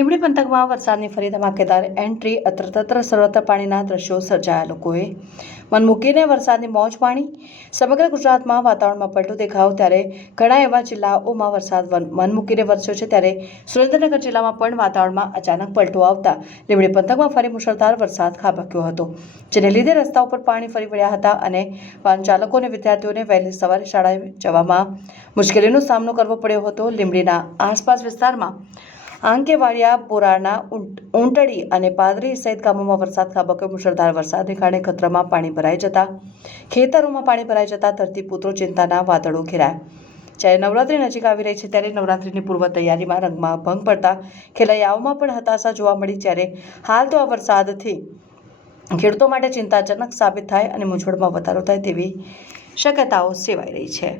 લીંબડી પંથકમાં વરસાદની ફરી ધમાકેદાર એન્ટ્રી, અત્ર સર્વત્ર પાણીના દ્રશ્યો સર્જાયા. લોકોએ મન મૂકીને વરસાદની મોજ માણી. સમગ્ર ગુજરાતમાં વાતાવરણમાં પલટો દેખાયો ત્યારે ઘણા એવા જિલ્લાઓમાં વરસાદ મન મૂકીને વરસ્યો છે. ત્યારે સુરેન્દ્રનગર જિલ્લામાં પણ વાતાવરણમાં અચાનક પલટો આવતા લીંબડી પંથકમાં ફરી મુશળધાર વરસાદ ખાબક્યો હતો, જેને લીધે રસ્તા ઉપર પાણી ફરી વળ્યા હતા અને વાહન ચાલકો અને વિદ્યાર્થીઓને વહેલી સવારે શાળાએ જવામાં મુશ્કેલીનો સામનો કરવો પડ્યો હતો. લીંબડીના આસપાસ વિસ્તારમાં આંકેવાડિયા, બોરાળના, ઊંટડી અને પાદરી સહિત ગામોમાં વરસાદ ખાબક્યો. મુશળધાર વરસાદને કારણે ખતરામાં પાણી ભરાઈ જતા ખેતરોમાં પાણી ભરાઈ જતા ધરતીપુત્રો ચિંતાના વાદળો ઘેરાયા. જ્યારે નવરાત્રી નજીક આવી રહી છે ત્યારે નવરાત્રીની પૂર્વ તૈયારીમાં રંગમાં ભંગ પડતા ખેલૈયાઓમાં પણ હતાશા જોવા મળી. જ્યારે હાલ તો આ વરસાદથી ખેડૂતો માટે ચિંતાજનક સાબિત થાય અને મૂંઝવણમાં વધારો થાય તેવી શક્યતાઓ સેવાઈ રહી છે.